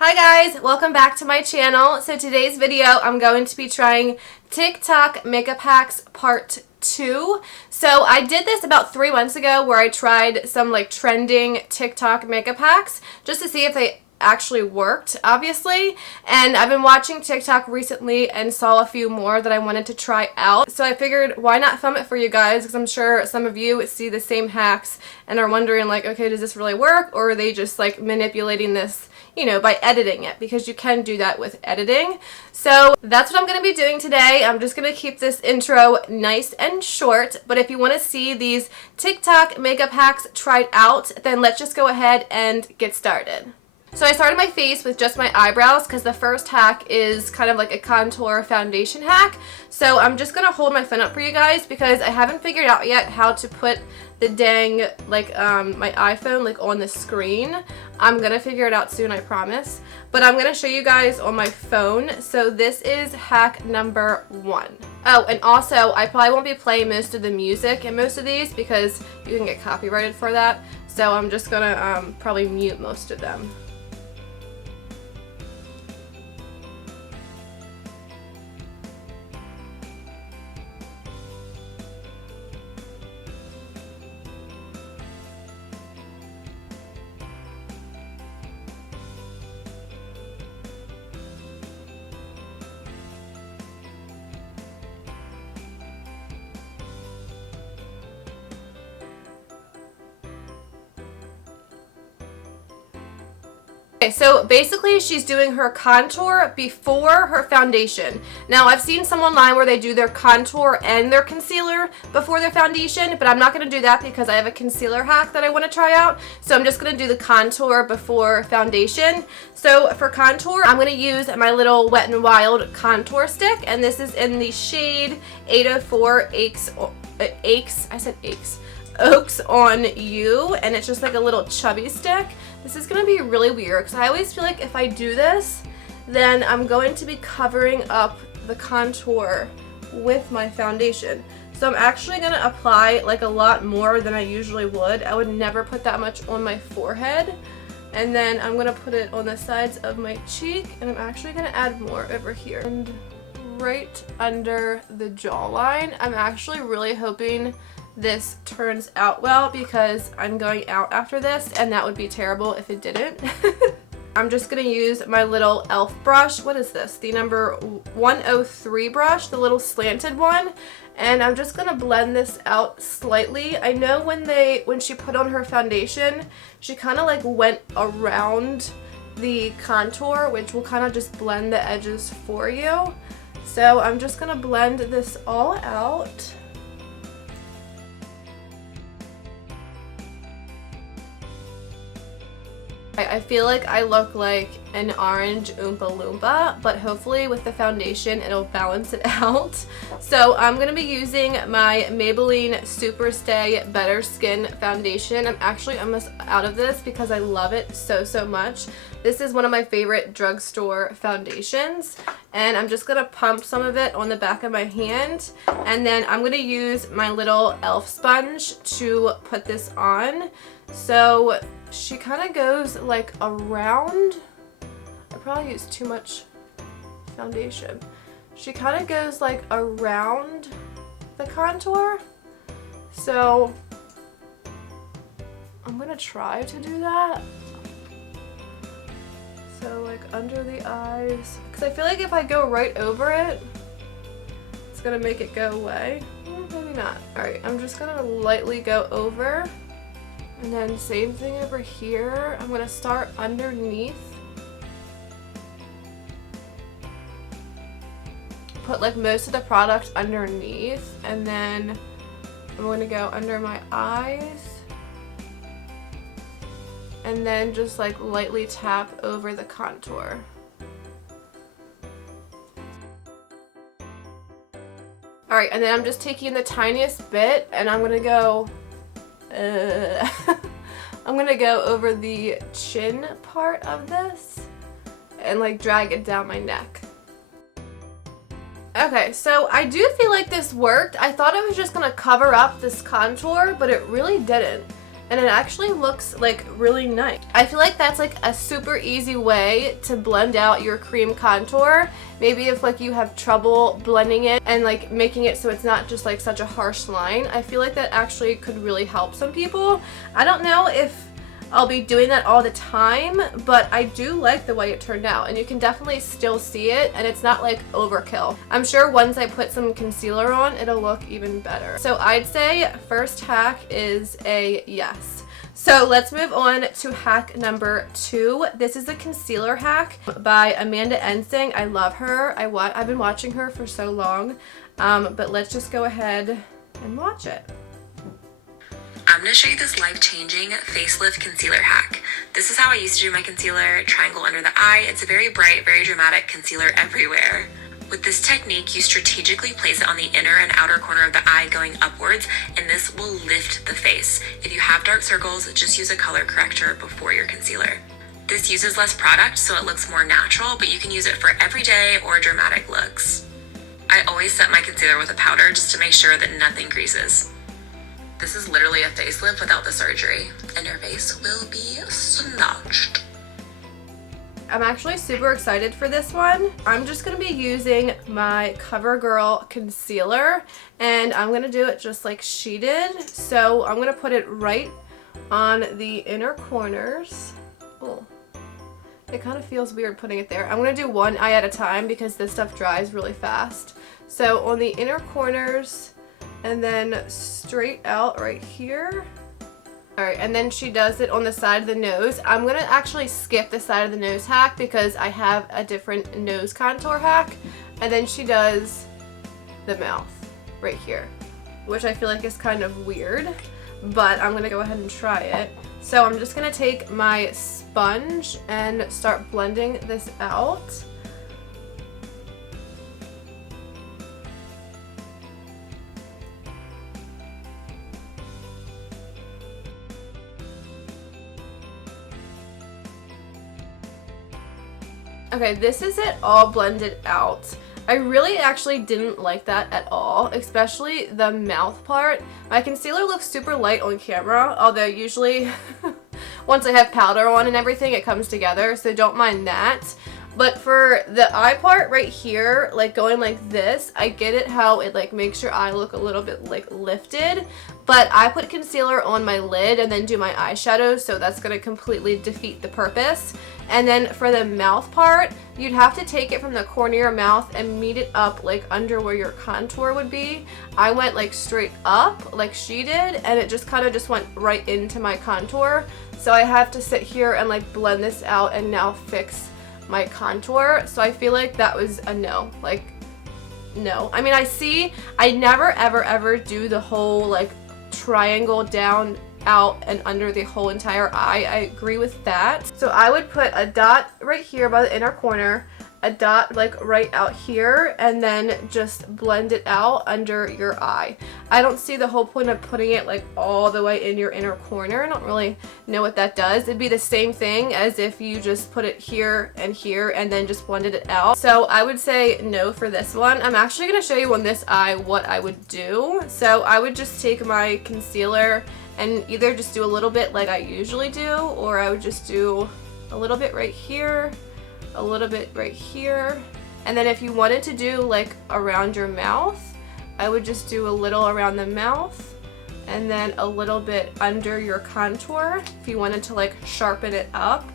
Hi guys, welcome back to my channel. So today's video I'm going to be trying TikTok makeup hacks part 2. So I did this about 3 months ago where I tried some like trending TikTok makeup hacks just to see if they actually worked, obviously, and I've been watching TikTok recently and saw a few more that I wanted to try out, so I figured why not film it for you guys, because I'm sure some of you see the same hacks and are wondering like, okay, does this really work, or are they just like manipulating this, you know, by editing it, because you can do that with editing. So that's what I'm going to be doing today. I'm just going to keep this intro nice and short, but if you want to see these TikTok makeup hacks tried out, then let's just go ahead and get started. So I started my face with just my eyebrows because the first hack is kind of like a contour foundation hack. So I'm just going to hold my phone up for you guys because I haven't figured out yet how to put the dang like my iPhone like on the screen. I'm going to figure it out soon, I promise. But I'm going to show you guys on my phone. So this is hack number 1. Oh, and also I probably won't be playing most of the music in most of these because you can get copyrighted for that. So I'm just going to probably mute most of them. Okay, so basically she's doing her contour before her foundation. Now I've seen some online where they do their contour and their concealer before their foundation, but I'm not going to do that because I have a concealer hack that I want to try out. So I'm just going to do the contour before foundation. So for contour, I'm going to use my little Wet n Wild contour stick, and this is in the shade 804 Oaks on You, and it's just like a little chubby stick. This is going to be really weird because I always feel like if I do this, then I'm going to be covering up the contour with my foundation. So I'm actually going to apply like a lot more than I usually would. I would never put that much on my forehead. And then I'm going to put it on the sides of my cheek, and I'm actually going to add more over here. And right under the jawline. I'm actually really hoping this turns out well because I'm going out after this, and that would be terrible if it didn't. I'm just going to use my little e.l.f. brush. What is this? The number 103 brush, the little slanted one. And I'm just going to blend this out slightly. I know when she put on her foundation, she kind of like went around the contour, which will kind of just blend the edges for you. So I'm just going to blend this all out. I feel like I look like an orange Oompa Loompa, but hopefully with the foundation it'll balance it out. So I'm going to be using my Maybelline Superstay Better Skin Foundation. I'm actually almost out of this because I love it so much. This is one of my favorite drugstore foundations, and I'm just going to pump some of it on the back of my hand, and then I'm going to use my little e.l.f. sponge to put this on. So she kind of goes like around. I probably used too much foundation. She kind of goes like around the contour. So I'm gonna try to do that. So like under the eyes, because I feel like if I go right over it, it's gonna make it go away. Maybe not. Alright, I'm just gonna lightly go over. And then same thing over here. I'm going to start underneath. Put like most of the product underneath. And then I'm going to go under my eyes. And then just like lightly tap over the contour. Alright, and then I'm just taking the tiniest bit and I'm going to go I'm gonna go over the chin part of this and like drag it down my neck. Okay, so I do feel like this worked. I thought it was just gonna cover up this contour, but it really didn't. and it actually looks like really nice. I feel like that's like a super easy way to blend out your cream contour. Maybe if like you have trouble blending it and like making it so it's not just like such a harsh line, I feel like that actually could really help some people. I don't know if I'll be doing that all the time, but I do like the way it turned out, and you can definitely still see it, and it's not like overkill. I'm sure once I put some concealer on, it'll look even better. So I'd say first hack is a yes. So let's move on to hack number 2. This is a concealer hack by Amanda Ensing. I love her. I've been watching her for so long, but let's just go ahead and watch it. I'm going to show you this life-changing facelift concealer hack. This is how I used to do my concealer, triangle under the eye. It's a very bright, very dramatic concealer everywhere. With this technique, you strategically place it on the inner and outer corner of the eye going upwards, and this will lift the face. If you have dark circles, just use a color corrector before your concealer. This uses less product, so it looks more natural, but you can use it for everyday or dramatic looks. I always set my concealer with a powder just to make sure that nothing creases. This is literally a facelift without the surgery, and your face will be snatched. I'm actually super excited for this one. I'm just going to be using my CoverGirl concealer, and I'm going to do it just like she did. So I'm going to put it right on the inner corners. Oh, it kind of feels weird putting it there. I'm going to do one eye at a time because this stuff dries really fast. So on the inner corners, and then straight out right here. Alright, and then she does it on the side of the nose. I'm going to actually skip the side of the nose hack because I have a different nose contour hack. And then she does the mouth right here, which I feel like is kind of weird, but I'm going to go ahead and try it. So I'm just going to take my sponge and start blending this out. Okay, this is it all blended out. I really actually didn't like that at all, especially the mouth part. My concealer looks super light on camera, although usually once I have powder on and everything, it comes together, so don't mind that. But for the eye part right here, like going like this, I get it how it like makes your eye look a little bit like lifted, but I put concealer on my lid and then do my eyeshadow, so that's going to completely defeat the purpose. And then for the mouth part, you'd have to take it from the corner of your mouth and meet it up like under where your contour would be. I went like straight up like she did, and it just kind of just went right into my contour. So I have to sit here and like blend this out and now fix my contour. So I feel like that was a no. Like, no. I mean, I never ever do the whole like triangle down, out, and under the whole entire eye. I agree with that. So I would put a dot right here by the inner corner, a dot like right out here, and then just blend it out under your eye. I don't see the whole point of putting it like all the way in your inner corner. I don't really know what that does. It'd be the same thing as if you just put it here and then just blended it out. So I would say no for this one. I'm actually going to show you on this eye what I would do. So I would just take my concealer and either just do a little bit like I usually do, or I would just do a little bit right here, a little bit right here, and then if you wanted to do like around your mouth, I would just do a little around the mouth and then a little bit under your contour if you wanted to like sharpen it up,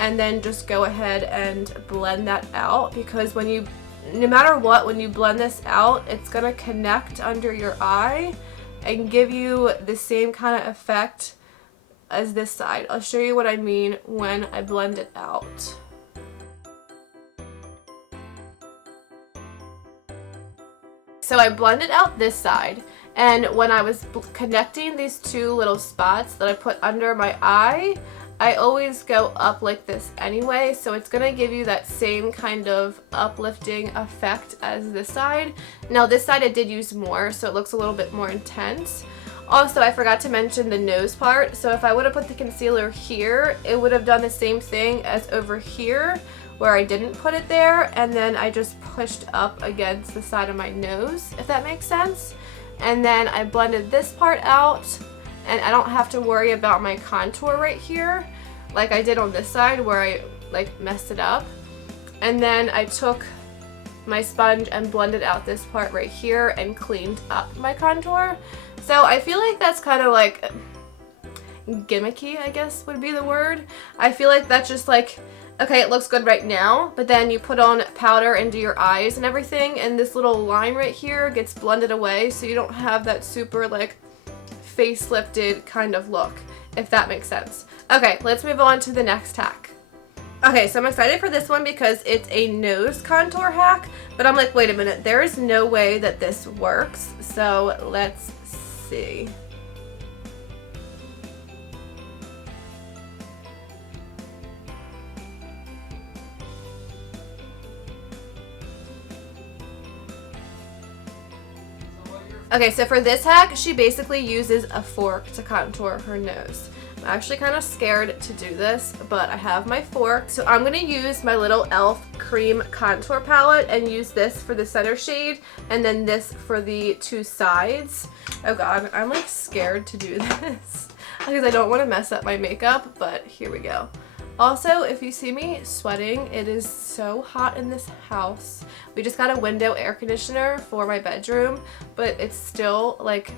and then just go ahead and blend that out, because when you, no matter what, when you blend this out, it's gonna connect under your eye and give you the same kind of effect as this side. I'll show you what I mean when I blend it out. So I blended out this side, and when I was connecting these two little spots that I put under my eye, I always go up like this anyway, so it's going to give you that same kind of uplifting effect as this side. Now this side I did use more, so it looks a little bit more intense. Also, I forgot to mention the nose part, so if I would have put the concealer here, it would have done the same thing as over here, where I didn't put it there, and then I just pushed up against the side of my nose, if that makes sense. And then I blended this part out, and I don't have to worry about my contour right here like I did on this side where I like messed it up. And then I took my sponge and blended out this part right here and cleaned up my contour. So I feel like that's kind of like gimmicky, I guess would be the word. I feel like that's just like, okay, it looks good right now, but then you put on powder and do your eyes and everything, and this little line right here gets blended away, so you don't have that super like facelifted kind of look, if that makes sense. Okay, let's move on to the next hack. Okay, so I'm excited for this one because it's a nose contour hack, but I'm like, wait a minute, there is no way that this works, so let's see. Okay, so for this hack, she basically uses a fork to contour her nose. I'm actually kind of scared to do this, but I have my fork. So I'm going to use my little e.l.f. cream contour palette and use this for the center shade and then this for the two sides. Oh god, I'm like scared to do this because I don't want to mess up my makeup, but here we go. Also, if you see me sweating, it is so hot in this house. We just got a window air conditioner for my bedroom, but it's still like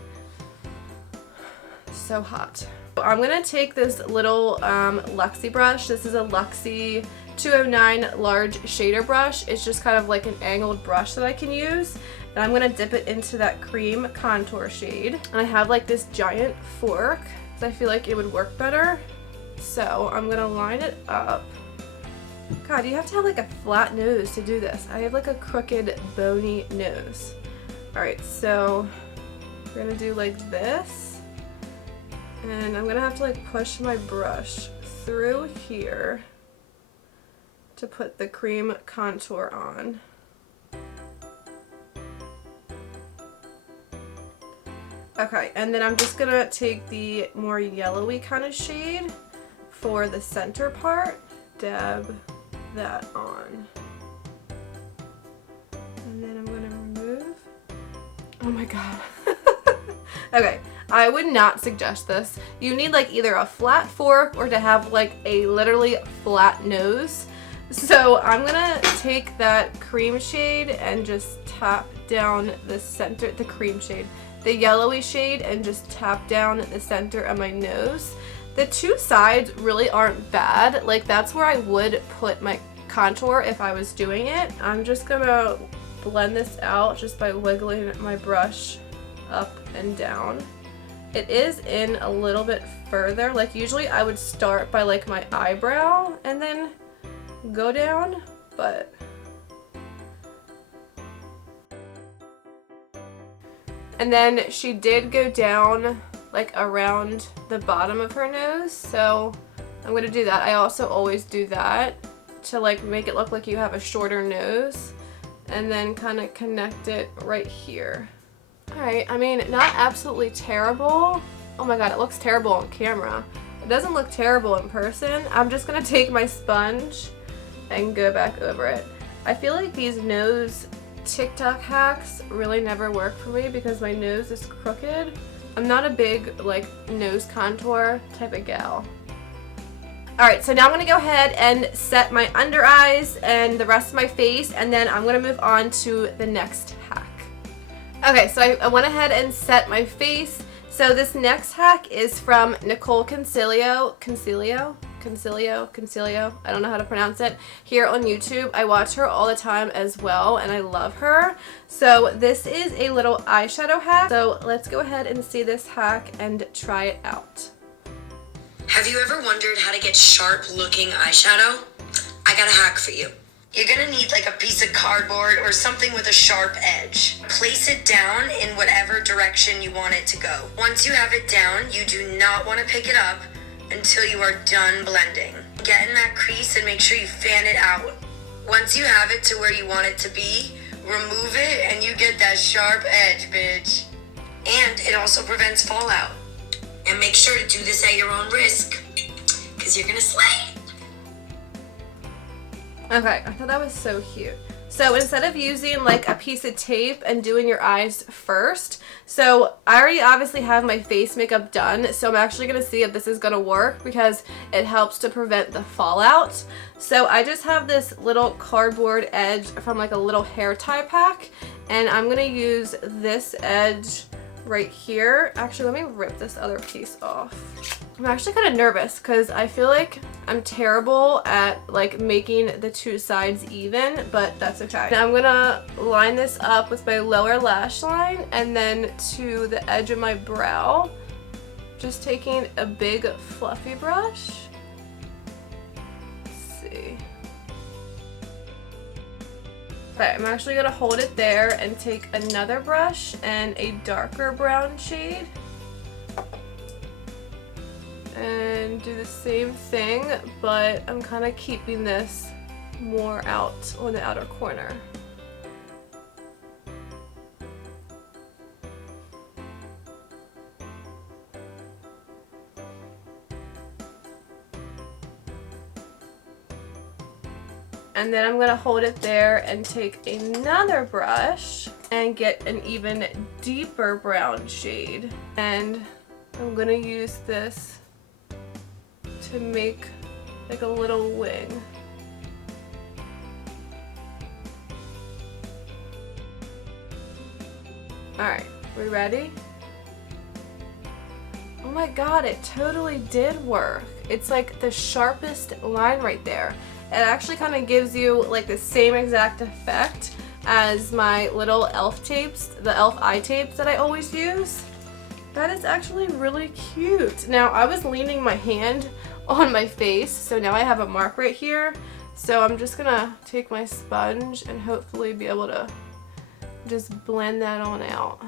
so hot. I'm gonna take this little Luxie brush. This is a Luxie 209 large shader brush. It's just kind of like an angled brush that I can use. And I'm gonna dip it into that cream contour shade. And I have like this giant fork, so I feel like it would work better. So I'm gonna line it up. God, you have to have like a flat nose to do this. I have like a crooked, bony nose. Alright, so we're gonna do like this. And I'm gonna have to like push my brush through here to put the cream contour on. Okay, and then I'm just gonna take the more yellowy kind of shade for the center part, dab that on. And then I'm gonna remove. Oh my god. Okay, I would not suggest this. You need like either a flat fork or to have like a literally flat nose. So I'm gonna take that cream shade and just tap down the center, the cream shade, the yellowy shade, and just tap down the center of my nose. The two sides really aren't bad. Like that's where I would put my contour if I was doing it. I'm just gonna blend this out just by wiggling my brush up and down. It is in a little bit further. Like usually I would start by like my eyebrow and then go down, but and then she did go down like around the bottom of her nose, so I'm gonna do that. I also always do that to like make it look like you have a shorter nose, and then kind of connect it right here. Alright, I mean, not absolutely terrible. Oh my god, it looks terrible on camera. It doesn't look terrible in person. I'm just gonna take my sponge and go back over it. I feel like these nose TikTok hacks really never work for me because my nose is crooked. I'm not a big like nose contour type of gal. Alright, so now I'm going to go ahead and set my under eyes and the rest of my face, and then I'm going to move on to the next hack. Okay, so I went ahead and set my face. So this next hack is from Nicole Concilio, I don't know how to pronounce it, here on YouTube. I watch her all the time as well, and I love her. So this is a little eyeshadow hack. So let's go ahead and see this hack and try it out. Have you ever wondered how to get sharp looking eyeshadow? I got a hack for you. You're gonna need like a piece of cardboard or something with a sharp edge. Place it down in whatever direction you want it to go. Once you have it down, you do not want to pick it up until you are done blending. Get in that crease and make sure you fan it out. Once you have it to where you want it to be, remove it and you get that sharp edge, bitch. And it also prevents fallout. And make sure to do this at your own risk, because you're gonna slay. Okay, I thought that was so cute. So instead of using like a piece of tape and doing your eyes first, so I already obviously have my face makeup done, so I'm actually going to see if this is going to work because it helps to prevent the fallout. So I just have this little cardboard edge from like a little hair tie pack, and I'm going to use this edge right here. Actually, let me rip this other piece off. I'm actually kind of nervous because I feel like I'm terrible at like making the two sides even, but that's okay. Now I'm gonna line this up with my lower lash line and then to the edge of my brow, just taking a big fluffy brush. Let's see. Okay, I'm actually gonna hold it there and take another brush and a darker brown shade. And do the same thing, but I'm kind of keeping this more out on the outer corner. And then I'm going to hold it there and take another brush and get an even deeper brown shade. And I'm going to use this to make like a little wing. Alright, we ready? Oh my god, it totally did work. It's like the sharpest line right there. It actually kind of gives you like the same exact effect as my little elf tapes, the elf eye tapes that I always use. That is actually really cute. Now I was leaning my hand on my face, so now I have a mark right here. So I'm just gonna take my sponge and hopefully be able to just blend that on out.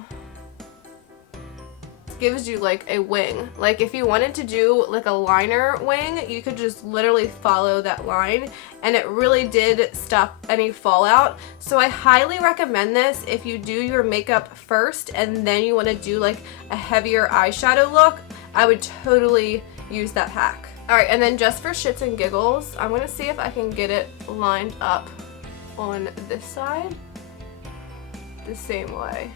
It gives you like a wing. Like if you wanted to do like a liner wing, you could just literally follow that line, and it really did stop any fallout. So I highly recommend this if you do your makeup first and then you want to do like a heavier eyeshadow look. I would totally use that hack. Alright, and then just for shits and giggles, I'm going to see if I can get it lined up on this side the same way.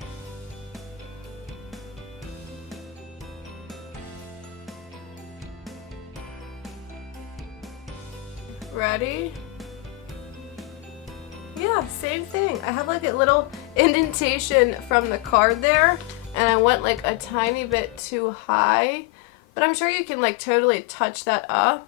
Ready? Yeah, same thing. I have like a little indentation from the card there, and I went like a tiny bit too high. But I'm sure you can like totally touch that up.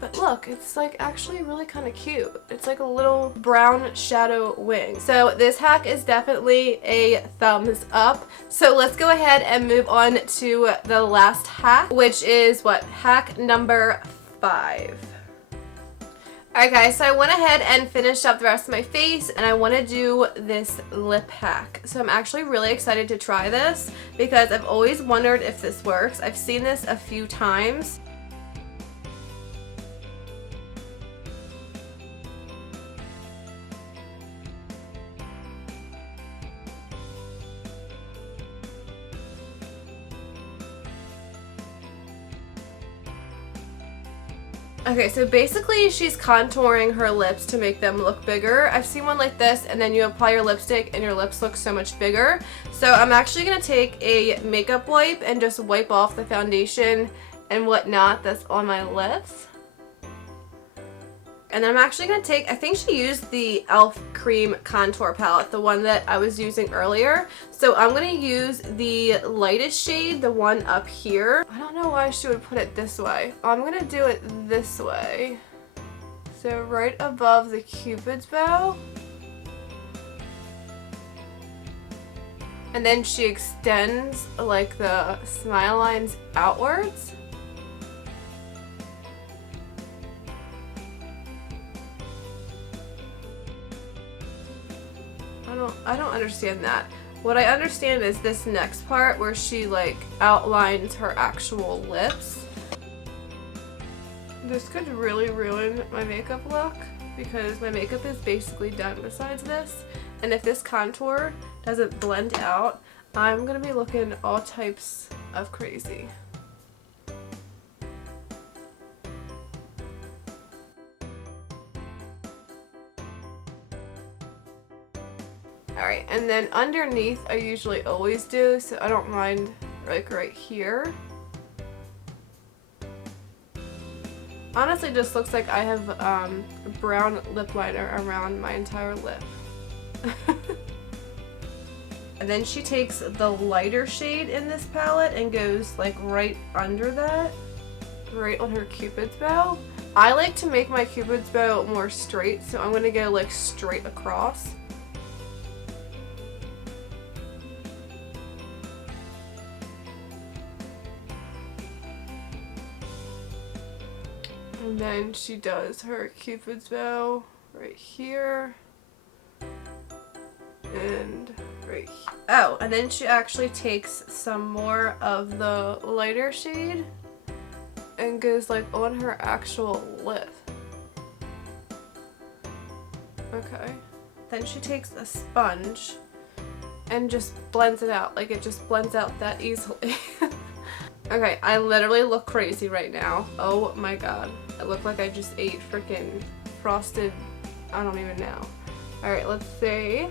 But look, it's like actually really kind of cute. It's like a little brown shadow wing. So this hack is definitely a thumbs up. So let's go ahead and move on to the last hack, which is what? Hack number 5. Alright guys, so I went ahead and finished up the rest of my face, and I want to do this lip hack. So I'm actually really excited to try this because I've always wondered if this works. I've seen this a few times. Okay, so basically she's contouring her lips to make them look bigger. I've seen one like this, and then you apply your lipstick and your lips look so much bigger. So I'm actually going to take a makeup wipe and just wipe off the foundation and whatnot that's on my lips. And then I'm actually going to take, I think she used the e.l.f. Cream Contour Palette, the one that I was using earlier. So I'm going to use the lightest shade, the one up here. I don't know why she would put it this way. I'm going to do it this way. So right above the Cupid's bow. And then she extends like the smile lines outwards. I don't understand that. What I understand is this next part where she like outlines her actual lips. This could really ruin my makeup look because my makeup is basically done besides this. And if this contour doesn't blend out, I'm gonna be looking all types of crazy. Alright, and then underneath I usually always do, so I don't mind like right here. Honestly, just looks like I have a brown lip liner around my entire lip. And then she takes the lighter shade in this palette and goes like right under that, right on her Cupid's bow. I like to make my Cupid's bow more straight, so I'm gonna go like straight across. And then she does her Cupid's bow right here. And right here. Oh, and then she actually takes some more of the lighter shade and goes like on her actual lip. Okay. Then she takes a sponge and just blends it out. Like it just blends out that easily. Okay, I literally look crazy right now. Oh my god. I look like I just ate freaking frosted, I don't even know. Alright, let's see.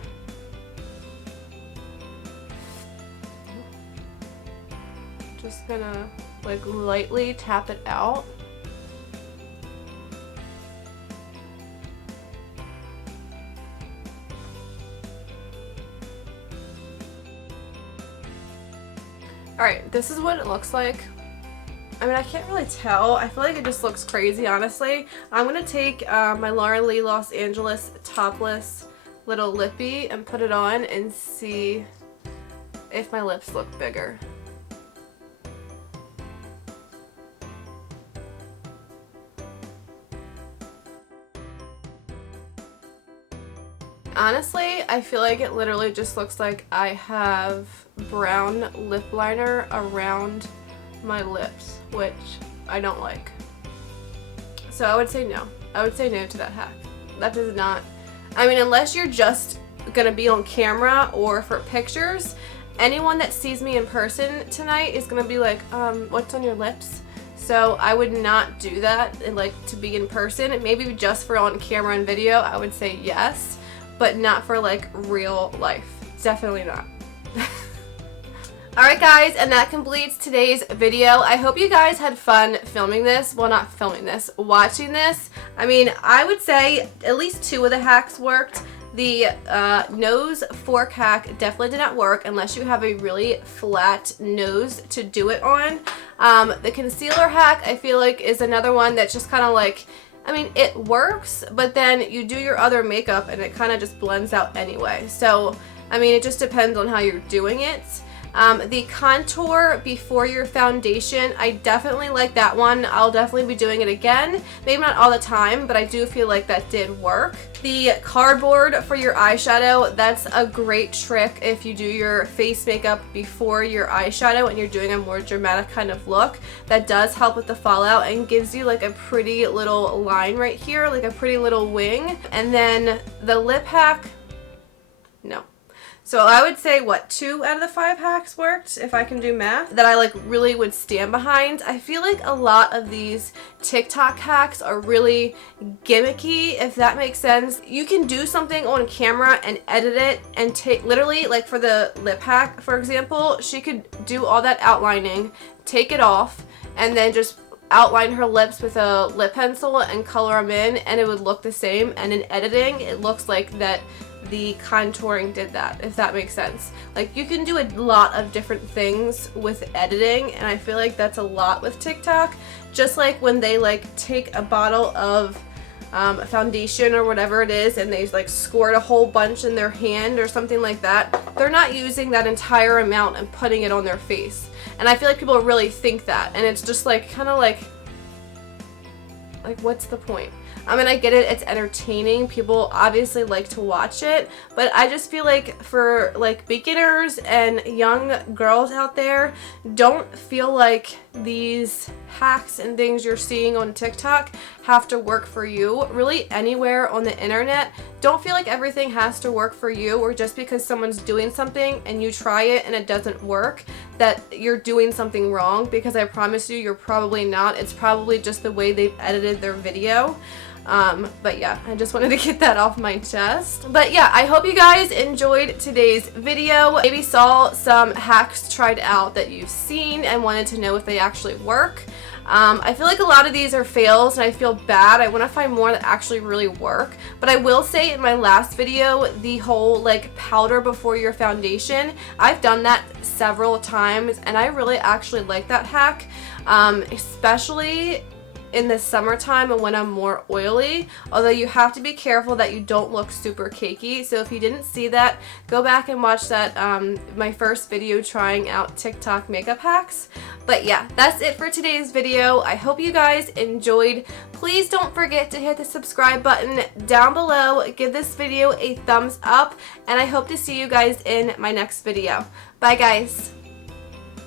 Just gonna like lightly tap it out. Alright, this is what it looks like. I mean, I can't really tell. I feel like it just looks crazy, honestly. I'm gonna take my Laura Lee Los Angeles Topless Little Lippy and put it on and see if my lips look bigger. Honestly, I feel like it literally just looks like I have brown lip liner around my lips, which I don't like. So I would say no. I would say no to that hack. That does not, I mean, unless you're just gonna be on camera or for pictures, anyone that sees me in person tonight is gonna be like, what's on your lips? So I would not do that, and like to be in person. And maybe just for on camera and video, I would say yes, but not for like real life. Definitely not. Alright guys, and that completes today's video. I hope you guys had fun filming this. Well, not filming this, watching this. I mean, I would say at least 2 of the hacks worked. The nose fork hack definitely did not work unless you have a really flat nose to do it on. The concealer hack, I feel like, is another one that's just kind of like, I mean, it works, but then you do your other makeup and it kind of just blends out anyway. So, I mean, it just depends on how you're doing it. The contour before your foundation, I definitely like that one. I'll definitely be doing it again. Maybe not all the time, but I do feel like that did work. The cardboard for your eyeshadow, that's a great trick if you do your face makeup before your eyeshadow and you're doing a more dramatic kind of look. That does help with the fallout and gives you like a pretty little line right here, like a pretty little wing. And then the lip hack, no. So I would say, what, 2 out of the 5 hacks worked, if I can do math, that I like really would stand behind. I feel like a lot of these TikTok hacks are really gimmicky, if that makes sense. You can do something on camera and edit it and take, literally, like for the lip hack, for example, she could do all that outlining, take it off, and then just outline her lips with a lip pencil and color them in, and it would look the same. And in editing, it looks like that the contouring did that, if that makes sense. Like, you can do a lot of different things with editing, and I feel like that's a lot with TikTok. Just like when they like take a bottle of foundation or whatever it is and they like squirt a whole bunch in their hand or something like that, they're not using that entire amount and putting it on their face. And I feel like people really think that, and it's just like kind of like what's the point? I mean, I get it, it's entertaining, people obviously like to watch it, but I just feel like for like beginners and young girls out there, don't feel like these hacks and things you're seeing on TikTok have to work for you. Really, anywhere on the internet, don't feel like everything has to work for you, or just because someone's doing something and you try it and it doesn't work, that you're doing something wrong, because I promise you, you're probably not. It's probably just the way they've edited their video. But yeah, I just wanted to get that off my chest. But yeah, I hope you guys enjoyed today's video. Maybe saw some hacks tried out that you've seen and wanted to know if they actually work. I feel like a lot of these are fails and I feel bad. I want to find more that actually really work. But I will say in my last video, the whole like powder before your foundation, I've done that several times and I really actually like that hack, especially in the summertime and when I'm more oily, although you have to be careful that you don't look super cakey. So if you didn't see that, go back and watch that my first video trying out TikTok makeup hacks. But yeah, that's it for today's video. I hope you guys enjoyed. Please don't forget to hit the subscribe button down below, give this video a thumbs up, and I hope to see you guys in my next video. Bye guys.